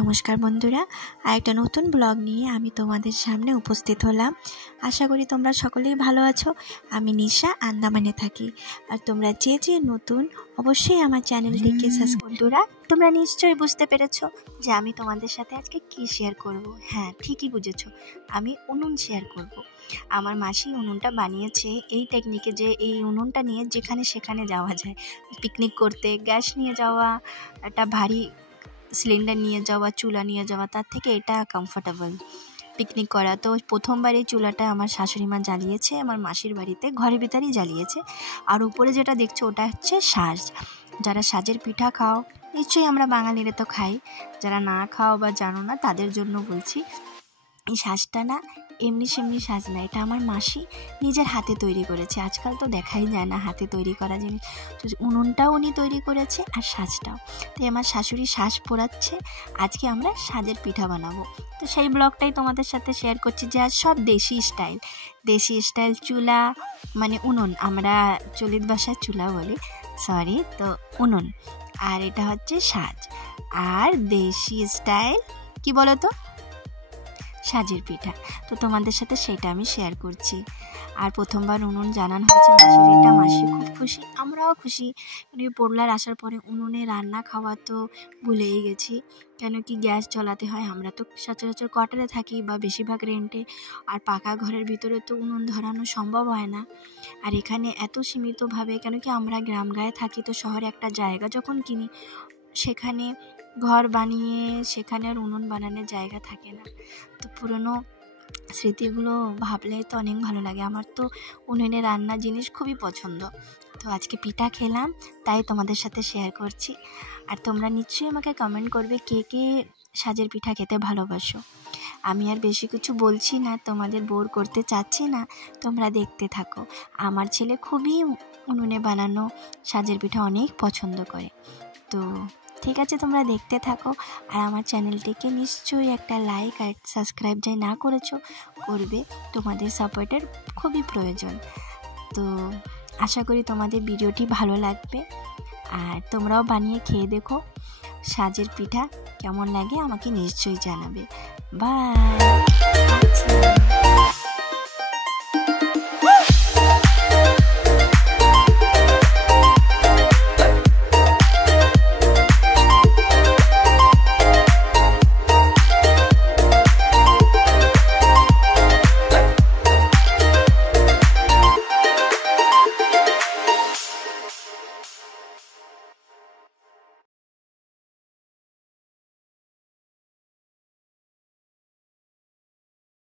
নমস্কার বন্ধুরা, আরেকটা নতুন ব্লগ নিয়ে আমি তোমাদের সামনে উপস্থিত হলাম। আশা করি তোমরা সকলেই ভালো আছো। আমি নিশা, আন্দামানে থাকি। আর তোমরা যে নতুন অবশ্যই আমার চ্যানেলটিকে সাবস্ক্রাইব। বন্ধুরা, তোমরা নিশ্চয়ই বুঝতে পেরেছো যে আমি তোমাদের সাথে আজকে কি শেয়ার করব। হ্যাঁ, ঠিকই বুঝেছো, আমি উনুন শেয়ার করব। আমার মাসি উনুনটা বানিয়েছে এই টেকনিকে, যে এই উনুনটা নিয়ে যেখানে সেখানে যাওয়া যায়। পিকনিক করতে গ্যাস নিয়ে যাওয়া, একটা ভারী সিলিন্ডার নিয়ে যাওয়া, চুলা নিয়ে যাওয়া, তার থেকে এটা কমফোর্টেবল পিকনিক করা। তো প্রথমবার এই চুলাটা আমার শাশুড়ি মা জ্বালিয়েছে, আমার মাসির বাড়িতে ঘরের ভিতরেই জ্বালিয়েছে। আর উপরে যেটা দেখছো ওটা হচ্ছে সাজ। যারা সাজের পিঠা খাও, নিশ্চয়ই আমরা বাঙালিরা তো খাই, যারা না খাও বা জানো না তাদের জন্য বলছি। এই সাজটা না এমনি সেমনি সাজ না, এটা আমার মাসি নিজের হাতে তৈরি করেছে। আজকাল তো দেখাই যায় না হাতে তৈরি করা জিনিস। তো উনুনটাও উনি তৈরি করেছে আর সাজটাও। তাই আমার শাশুড়ি সাজ পোড়াচ্ছে, আজকে আমরা সাজের পিঠা বানাবো। তো সেই ব্লগটাই তোমাদের সাথে শেয়ার করছি, যে আজ সব দেশি স্টাইল চুলা, মানে উনুন, আমরা চলিত ভাষায় চুলা বলি, সরি, তো উনুন। আর এটা হচ্ছে সাজ, আর দেশি স্টাইল কি বলো তো, সাজের পিঠা। তো তোমাদের সাথে সেটা আমি শেয়ার করছি। আর প্রথমবার উনুন জানানো হয়েছে মাসির, এটা মাসি খুব খুশি, আমরাও খুশি। পোড়লার আসার পরে উনুনে রান্না খাওয়া তো ভুলেই গেছি, কেন কি গ্যাস জ্বলাতে হয়। আমরা তো সচরাচর কোয়ার্টারে থাকি বা বেশিরভাগ রেন্টে, আর পাকা ঘরের ভিতরে তো উনুন ধরানো সম্ভব হয় না। আর এখানে এত সীমিতভাবে, কেন কি আমরা গ্রাম গায়ে থাকি, তো শহরে একটা জায়গা যখন কিনি সেখানে ঘর বানিয়ে সেখানে আর উনুন বানানোর জায়গা থাকে না। তো পুরনো স্মৃতিগুলো ভাবলে তো অনেক ভালো লাগে। আমার তো উনুনে রান্না জিনিস খুবই পছন্দ। তো আজকে পিঠা খেলাম, তাই তোমাদের সাথে শেয়ার করছি। আর তোমরা নিশ্চয়ই আমাকে কমেন্ট করবে কে কে সাজের পিঠা খেতে ভালোবাসো। আমি আর বেশি কিছু বলছি না, তোমাদের বোর করতে চাচ্ছি না, তোমরা দেখতে থাকো। আমার ছেলে খুবই উনুনে বানানো সাজের পিঠা অনেক পছন্দ করে। তো ঠিক আছে, তোমরা দেখতে থাকো। আর আমার চ্যানেলটিকে নিশ্চয়ই একটা লাইক আর সাবস্ক্রাইব যাই না করেছো, করবে। তোমাদের সাপোর্টের খুবই প্রয়োজন। তো আশা করি তোমাদের ভিডিওটি ভালো লাগবে, আর তোমরাও বানিয়ে খেয়ে দেখো সাজের পিঠা কেমন লাগে, আমাকে নিশ্চয়ই জানাবে। বাই।